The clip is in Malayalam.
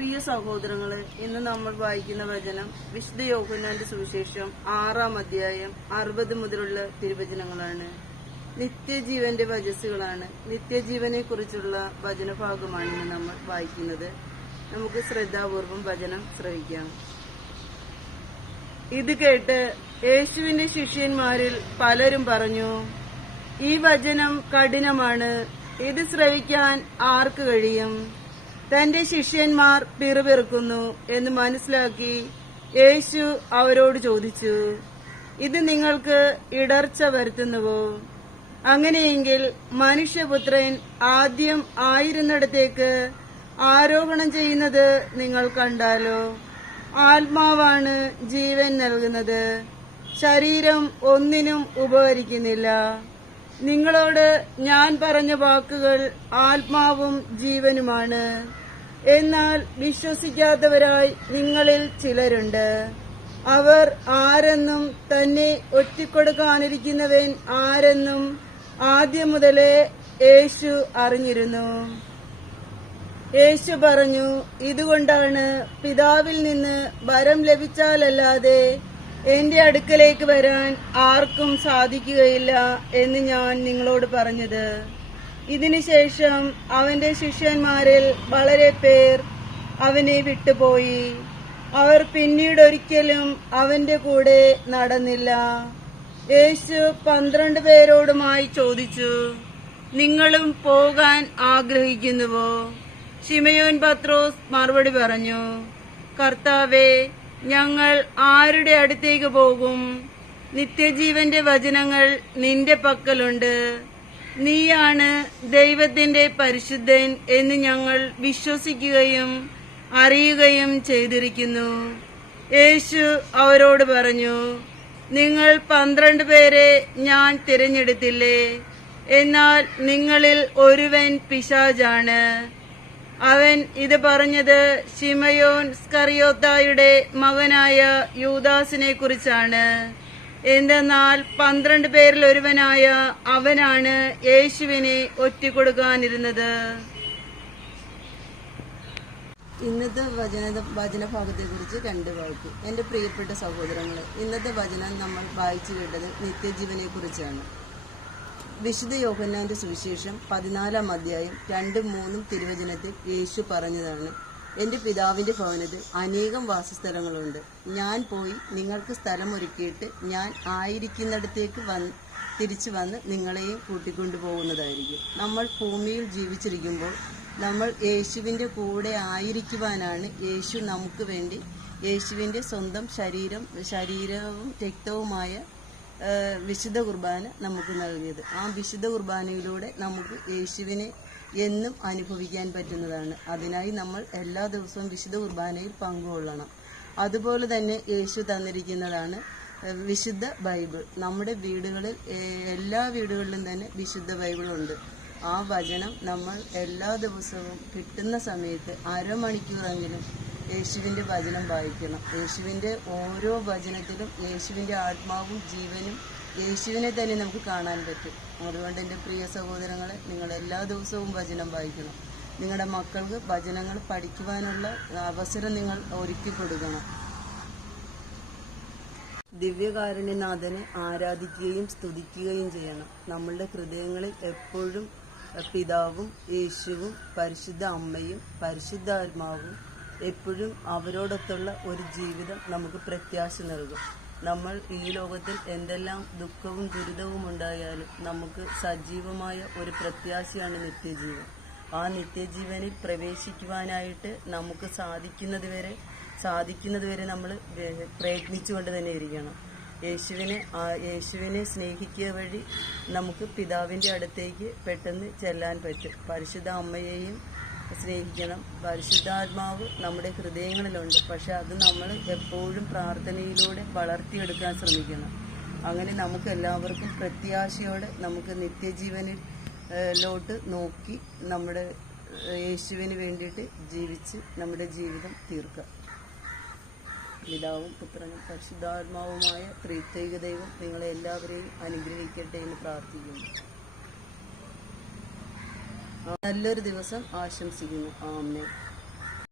പ്രിയ സഹോദരങ്ങളെ, ഇന്ന് നമ്മൾ വായിക്കുന്ന വചനം വിശുദ്ധ യോഹന്നാന്റെ സുവിശേഷം 6-ാം അധ്യായം 60 മുതലുള്ള തിരുവചനങ്ങളാണ്. നിത്യജീവന്റെ വചസ്സുകളാണ്. നിത്യജീവനെ കുറിച്ചുള്ള വചനഭാഗമാണ് ഇന്ന് നമ്മൾ വായിക്കുന്നത്. നമുക്ക് ശ്രദ്ധാപൂർവം വചനം ശ്രവിക്കാം. ഇത് കേട്ട് യേശുവിന്റെ ശിഷ്യന്മാരിൽ പലരും പറഞ്ഞു, ഈ വചനം കഠിനമാണ്, ഇത് ശ്രവിക്കാൻ ആർക്ക് കഴിയും? തന്റെ ശിഷ്യന്മാർ പിറുപിറുക്കുന്നു എന്ന് മനസ്സിലാക്കി യേശു അവരോട് ചോദിച്ചു, ഇത് നിങ്ങൾക്ക് ഇടർച്ച വരുത്തുന്നുവോ? അങ്ങനെയെങ്കിൽ മനുഷ്യപുത്രൻ ആദ്യം ആയിരുന്നിടത്തേക്ക് ആരോഹണം ചെയ്യുന്നത് നിങ്ങൾ കണ്ടാലോ? ആത്മാവാണ് ജീവൻ നൽകുന്നത്, ശരീരം ഒന്നിനും ഉപകരിക്കുന്നില്ല. നിങ്ങളോട് ഞാൻ പറഞ്ഞ വാക്കുകൾ ആത്മാവും ജീവനുമാണ്. എന്നാൽ വിശ്വസിക്കാത്തവരായി നിങ്ങളിൽ ചിലരുണ്ട്. അവർ ആരെന്നും തന്നെ ഒറ്റിക്കൊടുക്കാനിരിക്കുന്നവൻ ആരെന്നും ആദ്യം മുതലേ യേശു അറിഞ്ഞിരുന്നു. യേശു പറഞ്ഞു, ഇതുകൊണ്ടാണ് പിതാവിൽ നിന്ന് വരം ലഭിച്ചാലല്ലാതെ എന്റെ അടുക്കലേക്ക് വരാൻ ആർക്കും സാധിക്കുകയില്ല എന്ന് ഞാൻ നിങ്ങളോട് പറഞ്ഞത്. ഇതിനുശേഷം അവന്റെ ശിഷ്യന്മാരിൽ വളരെ പേർ അവനെ വിട്ടുപോയി. അവർ പിന്നീടൊരിക്കലും അവന്റെ കൂടെ നടന്നില്ല. യേശു 12 പേരോടുമായി ചോദിച്ചു, നിങ്ങളും പോകാൻ ആഗ്രഹിക്കുന്നുവോ? ശിമയോൻ പത്രോസ് മറുപടി പറഞ്ഞു, കർത്താവേ, ഞങ്ങൾ ആരുടെ അടുത്തേക്ക് പോകും? നിത്യജീവന്റെ വചനങ്ങൾ നിന്റെ പക്കലുണ്ട്. നീയാണ് ദൈവത്തിന്റെ പരിശുദ്ധൻ എന്ന് ഞങ്ങൾ വിശ്വസിക്കുകയും അറിയുകയും ചെയ്തിരിക്കുന്നു. യേശു അവരോട് പറഞ്ഞു, നിങ്ങൾ 12 പേരെ ഞാൻ തിരഞ്ഞെടുത്തില്ലേ? എന്നാൽ നിങ്ങളിൽ ഒരുവൻ പിശാചാണ്. അവൻ ഇത് പറഞ്ഞത് ശിമയോൻ സ്കറിയോത്തായുടെ മകനായ യൂദാസിനെ കുറിച്ചാണ്. എന്തെന്നാൽ 12 പേരിൽ ഒരുവനായ അവനാണ് യേശുവിനെ ഒറ്റിക്കൊടുക്കാനിരുന്നത്. ഇന്നത്തെ വചനഭാഗത്തെ കുറിച്ച് 2 വാക്ക്. എന്റെ പ്രിയപ്പെട്ട സഹോദരങ്ങളെ, ഇന്നത്തെ വചനം നമ്മൾ വായിച്ചു കേട്ടത് നിത്യജീവനെ കുറിച്ചാണ്. വിശുദ്ധ യോഹന്നാന്റെ സുവിശേഷം 14-ാം അധ്യായം 2-3 തിരുവചനത്തിൽ യേശു പറഞ്ഞതാണ്, എന്റെ പിതാവിന്റെ ഭവനത്തിൽ അനേകം വാസസ്ഥലങ്ങളുണ്ട്. ഞാൻ പോയി നിങ്ങൾക്ക് സ്ഥലം ഒരുക്കിയിട്ട് ഞാൻ ആയിരിക്കുന്നിടത്തേക്ക് തിരിച്ചു വന്ന് നിങ്ങളെയും കൂട്ടിക്കൊണ്ടുപോകുന്നതായിരിക്കും. നമ്മൾ ഭൂമിയിൽ ജീവിച്ചിരിക്കുമ്പോൾ നമ്മൾ യേശുവിന്റെ കൂടെ ആയിരിക്കുവാനാണ് യേശു നമുക്ക് വേണ്ടി യേശുവിന്റെ സ്വന്തം ശരീരവും രക്തവുമായ വിശുദ്ധ കുർബാന നമുക്ക് നൽകിയത്. ആ വിശുദ്ധ കുർബാനയിലൂടെ നമുക്ക് യേശുവിനെ എന്നും അനുഭവിക്കാൻ പറ്റുന്നതാണ്. അതിനായി നമ്മൾ എല്ലാ ദിവസവും വിശുദ്ധ കുർബാനയിൽ പങ്കുകൊള്ളണം. അതുപോലെ തന്നെ യേശു തന്നിരിക്കുന്നതാണ് വിശുദ്ധ ബൈബിൾ. നമ്മുടെ വീടുകളിൽ എല്ലാ വീടുകളിലും തന്നെ വിശുദ്ധ ബൈബിളുണ്ട്. ആ വചനം നമ്മൾ എല്ലാ ദിവസവും കിട്ടുന്ന സമയത്ത് അരമണിക്കൂറെങ്കിലും യേശുവിൻ്റെ വചനം വായിക്കണം. യേശുവിൻ്റെ ഓരോ വചനത്തിലും യേശുവിൻ്റെ ആത്മാവും ജീവനും യേശുവിനെ തന്നെ നമുക്ക് കാണാൻ പറ്റും. അതുകൊണ്ട് എൻ്റെ പ്രിയ സഹോദരങ്ങളെ, നിങ്ങൾ എല്ലാ ദിവസവും വചനം വായിക്കണം. നിങ്ങളുടെ മക്കൾക്ക് വചനങ്ങൾ പഠിക്കുവാനുള്ള അവസരം നിങ്ങൾ ഒരുക്കി കൊടുക്കണം. ദിവ്യകാരുണ്യനാഥനെ ആരാധിക്കുകയും സ്തുതിക്കുകയും ചെയ്യണം. നമ്മളുടെ ഹൃദയങ്ങളിൽ എപ്പോഴും പിതാവും യേശുവും പരിശുദ്ധ അമ്മയും പരിശുദ്ധാത്മാവും എപ്പോഴും അവരോടൊത്തുള്ള ഒരു ജീവിതം നമുക്ക് പ്രത്യാശ നൽകും. നമ്മൾ ഈ ലോകത്തിൽ എന്തെല്ലാം ദുഃഖവും ദുരിതവും ഉണ്ടായാലും നമുക്ക് സജീവമായ ഒരു പ്രത്യാശയാണ് നിത്യജീവൻ. ആ നിത്യജീവനിൽ പ്രവേശിക്കുവാനായിട്ട് നമുക്ക് സാധിക്കുന്നത് വരെ നമ്മൾ പ്രയത്നിച്ചുകൊണ്ട് തന്നെ ഇരിക്കണം. യേശുവിനെ സ്നേഹിക്കുക വഴി നമുക്ക് പിതാവിൻ്റെ അടുത്തേക്ക് പെട്ടെന്ന് ചെല്ലാൻ പറ്റും. പരിശുദ്ധ അമ്മയെയും സ്നേഹിക്കണം. പരിശുദ്ധാത്മാവ് നമ്മുടെ ഹൃദയങ്ങളിലുണ്ട്. പക്ഷെ അത് നമ്മൾ എപ്പോഴും പ്രാർത്ഥനയിലൂടെ വളർത്തിയെടുക്കാൻ ശ്രമിക്കണം. അങ്ങനെ നമുക്ക് എല്ലാവർക്കും പ്രത്യാശയോടെ നമുക്ക് നിത്യജീവനിലോട്ട് നോക്കി നമ്മുടെ യേശുവിന് വേണ്ടിയിട്ട് ജീവിച്ച് നമ്മുടെ ജീവിതം തീർക്കാം. പിതാവും പുത്രനും പരിശുദ്ധാത്മാവുമായ ത്രിത്വൈക ദൈവം നിങ്ങളെ എല്ലാവരെയും അനുഗ്രഹിക്കട്ടെ എന്ന് പ്രാർത്ഥിക്കുന്നു. നല്ലൊരു ദിവസം ആശംസിക്കുന്നു. ആമേൻ.